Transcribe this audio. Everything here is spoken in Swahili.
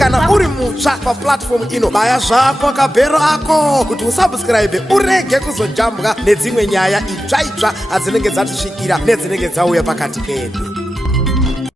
Kana uri mutsva paplatform ino baya zvako akabhero ako kuti usubscribe urege kuzojambwa nedzimwe nyaya itsva itsva adzinenge dzatisvikira nedzinenge dzauya pakati pedu.